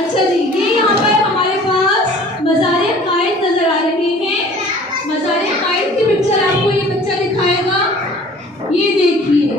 अच्छा जी, ये यहाँ पर हमारे पास मज़ारे कायद नजर आ रहे हैं। मज़ारे कायद की पिक्चर आपको ये बच्चा दिखाएगा। ये देखिए,